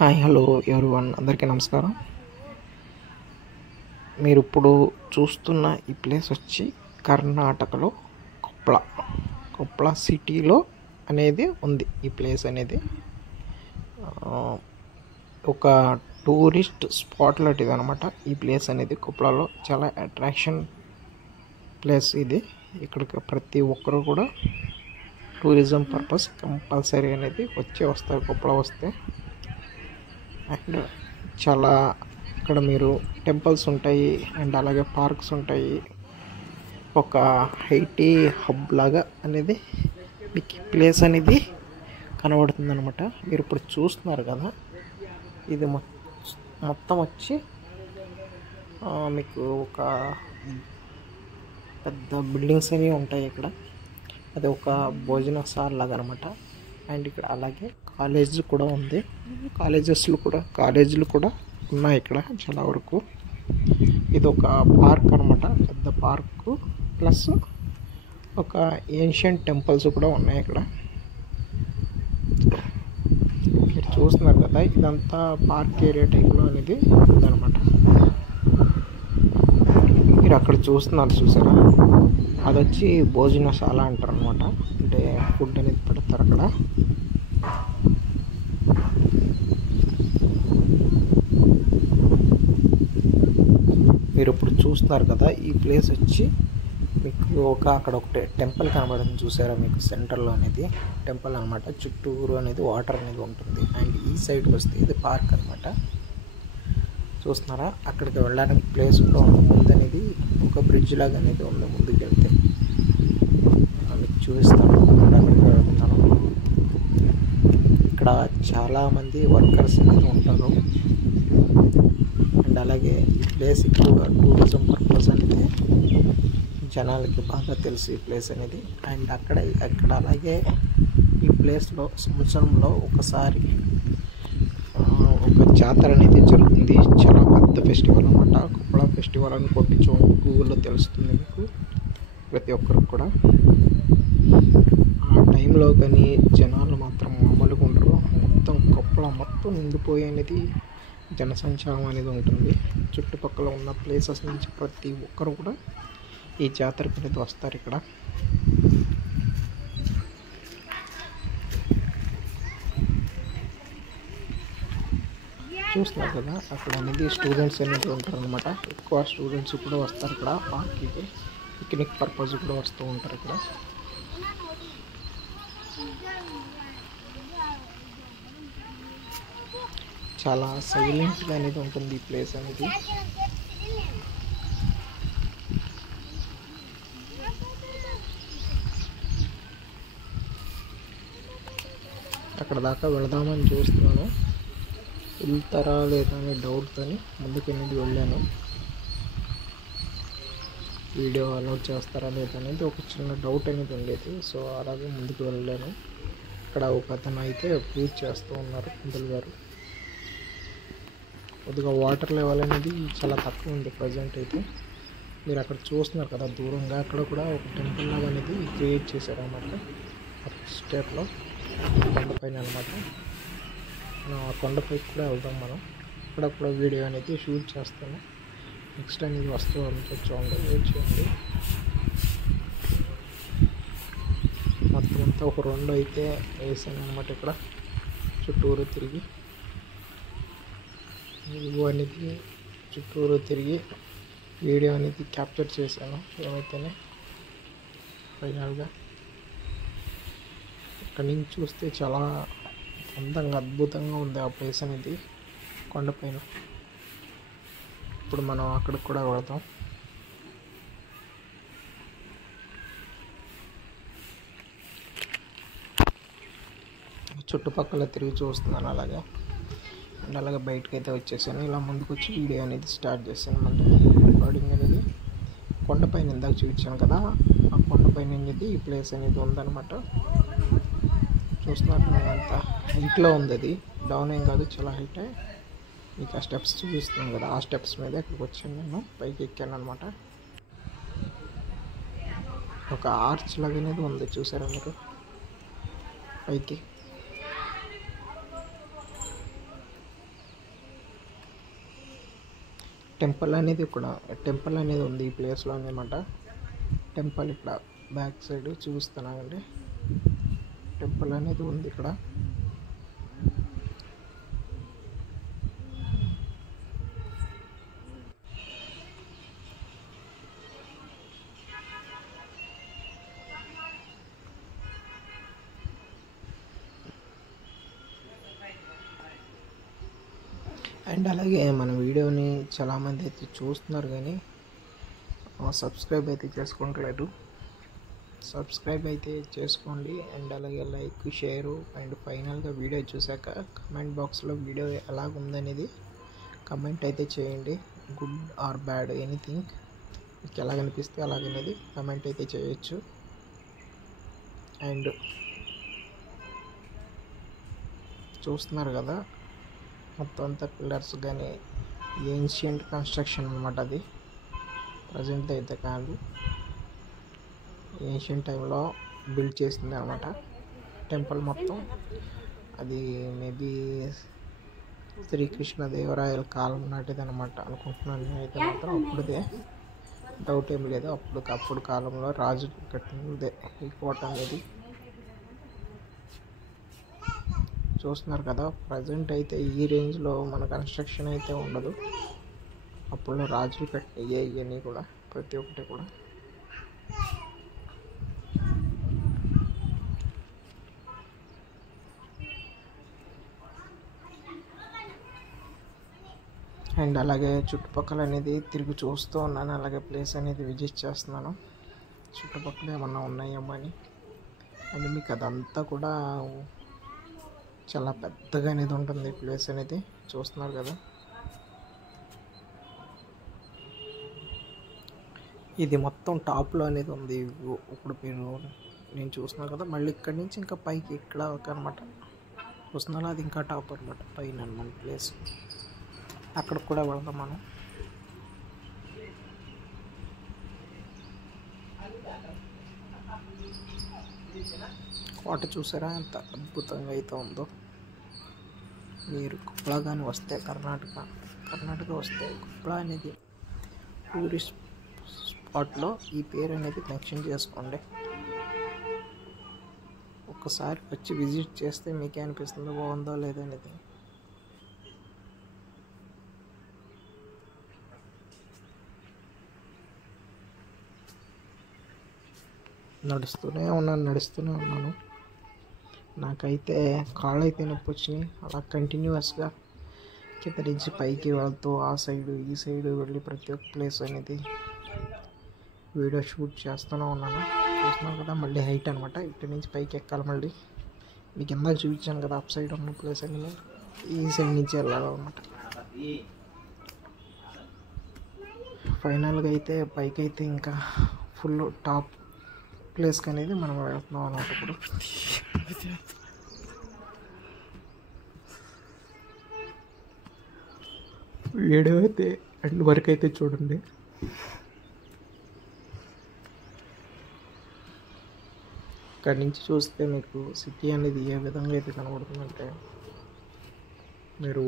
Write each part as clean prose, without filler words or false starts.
Hi hello everyone అందరికీ నమస్కారం. మీరు ఇప్పుడు చూస్తున్న ఈ ప్లేస్ వచ్చి కర్ణాటకలో కొప్ల సిటీలో అనేది ఉంది. ఈ ప్లేస్ అనేది ఒక టూరిస్ట్ స్పాట్ లాంటిది అనమాట. ఈ ప్లేస్ అనేది కొప్లలో చాలా అట్రాక్షన్ ప్లేస్ ఇది. ఇక్కడికి ప్రతి ఒక్కరు కూడా టూరిజం పర్పస్ కంపల్సరీ అనేది వస్తారు కొప్ల వస్తే. అండ్ చాలా ఇక్కడ మీరు టెంపుల్స్ ఉంటాయి అండ్ అలాగే పార్క్స్ ఉంటాయి. ఒక ఐటీ హబ్ లాగా అనేది మీకు ప్లేస్ అనేది కనబడుతుంది అనమాట. మీరు ఇప్పుడు చూస్తున్నారు కదా, ఇది మొత్తం వచ్చి మీకు ఒక పెద్ద బిల్డింగ్స్ అనేవి ఉంటాయి ఇక్కడ. అది ఒక భోజనశాల లాగా అనమాట. అండ్ ఇక్కడ అలాగే కాలేజీ కూడా ఉంది. కాలేజీలు కూడా ఉన్నాయి ఇక్కడ చాలా వరకు. ఇది ఒక పార్క్ అనమాట, పెద్ద పార్కు ప్లస్ ఒక ఏన్షియంట్ టెంపుల్స్ కూడా ఉన్నాయి ఇక్కడ. మీరు చూస్తున్నారు కదా, ఇదంతా పార్క్ ఏరియా టైప్లో అనేది ఉందన్నమాట. మీరు అక్కడ చూసారా, అది వచ్చి భోజనశాల అంటారు అనమాట. అంటే ఫుడ్ అనేది పెడతారు అక్కడ. మీరు ఇప్పుడు చూస్తున్నారు కదా, ఈ ప్లేస్ వచ్చి మీకు అక్కడ ఒకటి టెంపుల్ కనబడింది చూసారా మీకు సెంటర్లో అనేది టెంపుల్ అనమాట. చుట్టూరు అనేది వాటర్ అనేది ఉంటుంది. అండ్ ఈ సైడ్కి వస్తే ఇది పార్క్ అనమాట. చూస్తున్నారా, అక్కడికి వెళ్ళడానికి ప్లేస్ కూడా ముందు అనేది ఒక బ్రిడ్జ్ లాగా అనేది ఉంది. ముందుకు వెళ్తే మీకు చూపిస్తాను అక్కడికి వెళ్తున్నాను. ఇక్కడ చాలామంది వర్కర్స్ అనేది ఉంటారు. అండ్ అలాగే ఈ ప్లేస్ ఎక్కువగా టూరిజం పర్పస్ అనేది జనాలకి బాగా తెలుసు ఈ ప్లేస్ అనేది. అండ్ అక్కడ అలాగే ఈ ప్లేస్లో సంవత్సరంలో ఒకసారి ఒక జాతర అనేది జరుగుతుంది. చాలా పెద్ద ఫెస్టివల్ అనమాట. కొప్ల ఫెస్టివల్ అని కొట్టి చూడండి, గూగుల్లో తెలుస్తుంది మీకు ప్రతి ఒక్కరికి కూడా. ఆ టైంలో కానీ జనాలు మాత్రం మామూలుగా ఉండరు. మొత్తం కొప్ల మొత్తం నిండిపోయి అనేది జనసంచారం అనేది ఉంటుంది. చుట్టుపక్కల ఉన్న ప్లేసెస్ నుంచి ప్రతి ఒక్కరు కూడా ఈ జాతరకు అనేది వస్తారు ఇక్కడ. చూస్తున్నారు కదా, అక్కడ అనేది స్టూడెంట్స్ అనేది ఉంటారు అనమాట. ఎక్కువ స్టూడెంట్స్ కూడా వస్తారు ఇక్కడ పార్క్కి. పిక్నిక్ పర్పస్ కూడా వస్తూ ఉంటారు ఇక్కడ. చాలా సైలెంట్గా అనేది ఉంటుంది ఈ ప్లేస్ అనేది. అక్కడ దాకా వెళదామని చూస్తున్నాను, వెళ్తారా లేదా అనే డౌట్తో ముందుకు అనేది వెళ్ళాను. వీడియో అలౌట్ చేస్తారా లేదా అనేది ఒక చిన్న డౌట్ అనేది ఉండేది. సో అలాగే ముందుకు వెళ్ళాను. ఇక్కడ ఒక అతను అయితే పూజ చేస్తూ ఉన్నారు, పంతులు గారు. కొద్దిగా వాటర్ లెవెల్ అనేది చాలా తక్కువ ఉంది ప్రజెంట్ అయితే. మీరు అక్కడ చూస్తున్నారు కదా దూరంగా, అక్కడ కూడా ఒక టెంపుల్ లాగా అనేది క్రియేట్ చేశారు అన్నమాట. అప్ స్టేట్లో కొండపైన అనమాట. మనం ఆ కొండపైకి కూడా వెళ్దాం మనం. అక్కడ కూడా వీడియో అనేది షూట్ చేస్తాను. నెక్స్ట్ అనేది వస్తూ చూడండి, వెయిట్ చేయండి. మొత్తం అంతా ఒక రెండు అయితే వేసాను అనమాట. ఇక్కడ చుట్టూరు తిరిగి అనేది చుట్టూరు తిరిగి వీడియో అనేది క్యాప్చర్ చేశాను. ఏమైతేనే ఫైనల్గా ఇక్కడ నుంచి చూస్తే చాలా అందంగా అద్భుతంగా ఉంది ఆ ప్లేస్ అనేది కొండపైన. ఇప్పుడు మనం అక్కడికి కూడా వెళతాం. చుట్టుపక్కల తిరిగి చూస్తున్నాను అలాగే. అండ్ అలాగే బయటకు అయితే వచ్చేసాను. ఇలా ముందుకు వచ్చి వీడియో అనేది స్టార్ట్ చేశాను. మళ్ళీ రికార్డింగ్ అనేది కొండపైన ఇందాక చూపించాను కదా, ఆ కొండపైన అనేది ఈ ప్లేస్ అనేది ఉందన్నమాట. చూస్తున్నారు అంత హైట్లో ఉంది. అది డౌన్ ఏం కాదు, చాలా హైటే. మీకు ఆ స్టెప్స్ చూపిస్తుంది కదా, ఆ స్టెప్స్ మీద ఇక్కడికి వచ్చాను నేను. పైకి ఎక్కాను అనమాట. ఒక ఆర్చ్ లాగా అనేది ఉంది, చూసారా మీరు పైకి. టెంపుల్ అనేది ఉంది ఈ ప్లేస్లో అనమాట. టెంపుల్ ఇక్కడ బ్యాక్ సైడ్ చూపిస్తున్నానండి. టెంపుల్ అనేది ఉంది ఇక్కడ. అండ్ అలాగే మన వీడియోని చాలామంది అయితే చూస్తున్నారు కానీ సబ్స్క్రైబ్ అయితే చేసుకోవట్లేదు. సబ్స్క్రైబ్ అయితే చేసుకోండి. అండ్ అలాగే లైక్, షేరు, అండ్ ఫైనల్గా వీడియో చూసాక కమెంట్ బాక్స్లో వీడియో ఎలాగుందనేది కమెంట్ అయితే చేయండి. గుడ్ ఆర్ బ్యాడ్ ఎనీథింగ్ మీకు ఎలాగనిపిస్తే అలాగనేది కమెంట్ అయితే చేయొచ్చు. అండ్ చూస్తున్నారు కదా మొత్తం అంతా పిల్లర్స్ కానీ ఏన్షియంట్ కన్స్ట్రక్షన్ అనమాట. అది ప్రజెంట్ అయితే కాదు, ఏన్షియంట్ టైంలో బిల్డ్ చేసింది అనమాట టెంపుల్ మొత్తం. అది మేబీ శ్రీకృష్ణదేవరాయల కాలం నాటిది అనమాట అనుకుంటున్నాను నేనైతే. మాత్రం అప్పుడుదే, డౌట్ ఏం లేదు. అప్పుడు కాలంలో రాజు కట్టినదే ఈ కోట అనేది. చూస్తున్నారు కదా, ప్రజెంట్ అయితే ఈ రేంజ్లో మన కన్స్ట్రక్షన్ అయితే ఉండదు. అప్పుడు రాజులు కట్టినవి ఇవన్నీ కూడా, ప్రతి ఒక్కటి కూడా. అండ్ అలాగే చుట్టుపక్కల అనేది తిరిగి చూస్తూ ఉన్నాను. అలాగే ప్లేస్ అనేది విజిట్ చేస్తున్నాను, చుట్టుపక్కల ఏమన్నా ఉన్నాయేమో అని. అండ్ మీకు అదంతా కూడా చాలా పెద్దగా అనేది ఉంటుంది ప్లేస్ అనేది. చూస్తున్నారు కదా, ఇది మొత్తం టాప్లో అనేది ఉంది. ఇప్పుడు నేను చూస్తున్నాను కదా, మళ్ళీ ఇక్కడి నుంచి ఇంకా పైకి ఇక్కడ అనమాట. చూస్తున్నారా, అది ఇంకా టాప్ అనమాట, పైన అనమాట ప్లేస్. అక్కడికి కూడా వెళ్దాం మనం. కోట చూసారా ఎంత అద్భుతంగా అయితే ఉందో. మీరు కొప్పళ కానీ వస్తే, కర్ణాటక వస్తే కొప్పళ అనేది టూరిస్ట్ స్పాట్లో ఈ పేరు అనేది మెన్షన్ చేసుకోండి. ఒక్కసారి వచ్చి విజిట్ చేస్తే మీకే అనిపిస్తుందో బాగుందో లేదో అనేది. నడుస్తూనే ఉన్నాను. నాకైతే కాళ్ళు అయితే నొప్పి వచ్చినాయి. అలా కంటిన్యూస్గా కింద నుంచి పైకి వెళ్తూ ఆ సైడు ఈ సైడు వెళ్ళి ప్రతి ఒక్క ప్లేస్ అనేది వీడియో షూట్ చేస్తూనే ఉన్నాను. చూస్తున్నాను కదా, మళ్ళీ హైట్ అనమాట. ఇక్కడి నుంచి పైకి ఎక్కాలి. మళ్ళీ మీకు ఇందాక చూపించాను కదా అప్ సైడ్ ఉన్న ప్లేస్ అనేది, ఈ సైడ్ నుంచి వెళ్ళాలన్నమాట. ఫైనల్గా అయితే పైకి అయితే ఇంకా ఫుల్ టాప్ ప్లేస్కి అనేది మనం వెళ్తున్నాం అన్నమాట. ఇప్పుడు వీడియో అయితే ఎండ్ వరకు అయితే చూడండి. ఇక్కడి నుంచి చూస్తే మీకు సిటీ అనేది ఏ విధంగా అయితే కనబడుతుందంటే మీరు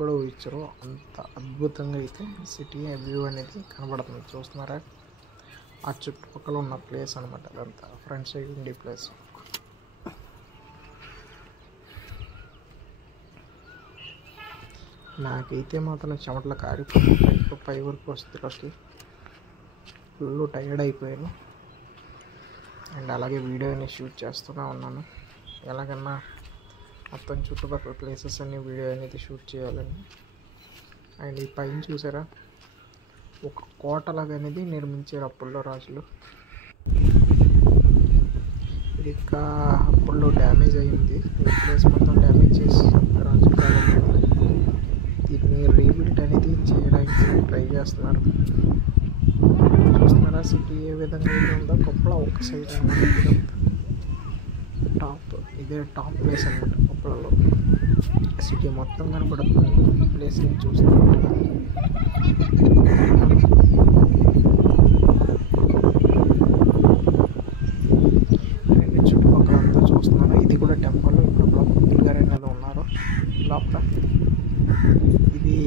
కూడా ఊహించరు, అంత అద్భుతంగా అయితే సిటీ వ్యూ అనేది కనబడుతుంది. చూస్తున్నారా, ఆ చుట్టుపక్కల ఉన్న ప్లేస్ అనమాట. అదంతా ఫ్రంట్ సైడ్ ఉండే ప్లేస్. నాకైతే మాత్రం చెమటలు కారిపోయి పై వరకు వస్తుంది. అసలు ఫుల్ టైర్డ్ అయిపోయాను. అండ్ అలాగే వీడియోని షూట్ చేస్తూనే ఉన్నాను. ఎలాగన్నా మొత్తం చుట్టుపక్కల ప్లేసెస్ అన్ని వీడియో అనేది షూట్ చేయాలని. అండ్ ఈ పైన చూసారా, ఒక కోటలాగా అనేది నిర్మించారు అప్పుల్లో రాజులు. ఇది ఇంకా అప్పుల్లో డ్యామేజ్ అయ్యింది. ఈ ప్లేస్ మొత్తం డ్యామేజ్ చేసి రాజుల కాలంలో దీన్ని రీబిల్డ్ అనేది చేయడానికి ట్రై చేస్తున్నారు. చూస్తున్నారా సిటీ ఏ విధంగా అయితే ఉందో. కొప్పళ ఒక సైడ్ అనమాట. ఇదే టాప్ ప్లేస్ అనమాట కొప్పళలో. సిటీ మొత్తం కనపడుతుంది ప్లేస్ని చూస్తున్నట్టు. అండ్ చుట్టుపక్కల అంతా చూస్తున్నారు. ఇది కూడా టెంపుల్. ఇప్పుడు పంతులు గారు అనేది ఉన్నారు లోపల. ఇది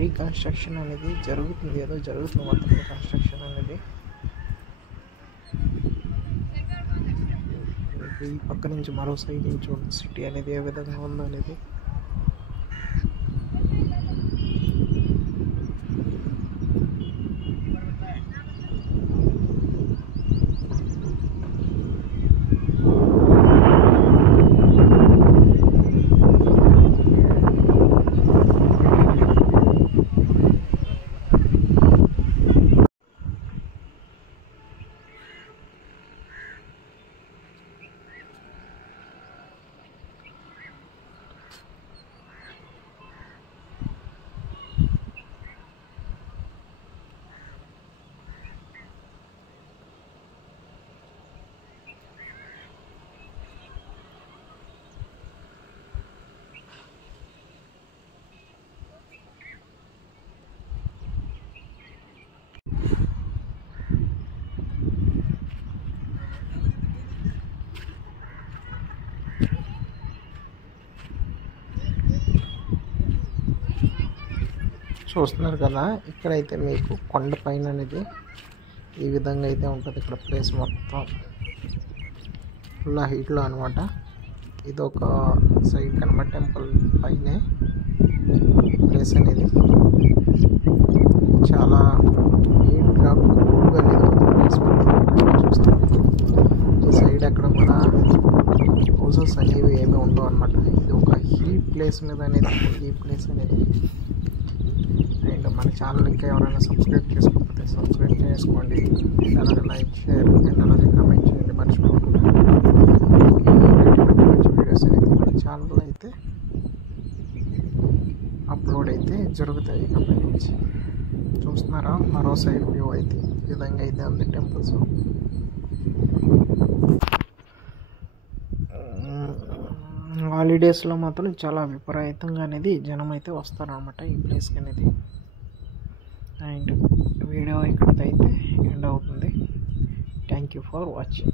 రీకన్స్ట్రక్షన్ అనేది జరుగుతుంది, ఏదో జరుగుతుంది మొత్తం కన్స్ట్రక్షన్ అనేది. ఈ పక్క నుంచి మరో సైడ్ నుంచి చూడండి సిటీ అనేది ఏ విధంగా ఉందో అనేది. చూస్తున్నారు కదా, ఇక్కడైతే మీకు కొండ పైన అనేది ఈ విధంగా అయితే ఉంటుంది. ఇక్కడ ప్లేస్ మొత్తం ఫుల్ హైట్లో అనమాట. ఇది ఒక సైడ్ కనబడి టెంపుల్ పైనే ప్లేస్ అనేది చాలా నీట్గా కూల్గా అనేది ప్లేస్ చూస్తాం. ఈ సైడ్ అక్కడ కూడా హౌసెస్ అనేవి ఏమి ఉండవు అనమాట. ఇది ఒక హిల్ ప్లేస్ మీద అనేది ఈ ప్లేస్ అనేది. అండ్ మన ఛానల్ ఇంకా ఎవరైనా సబ్స్క్రైబ్ చేసుకోకపోతే సబ్స్క్రైబ్ చేసుకోండి. అండ్ అలాగే లైక్, షేర్ అండ్ అలాగే కామెంట్ చేయండి మర్చిపోకుండా. మంచి వీడియోస్ అనేది మన ఛానల్లో అయితే అప్లోడ్ అయితే జరుగుతాయి. కంపెనీ నుంచి చూస్తున్నారా, మరో సైడ్ వ్యూ అయితే ఈ విధంగా అయితే ఉంది టెంపుల్స్. హాలిడేస్లో మాత్రం చాలా విపరీతంగా అనేది జనం అయితే వస్తారనమాట ఈ ప్లేస్కి అనేది. అండ్ వీడియో ఇక్కడితో అయితే ఎండ్ అవుతుంది. Thank you for watching.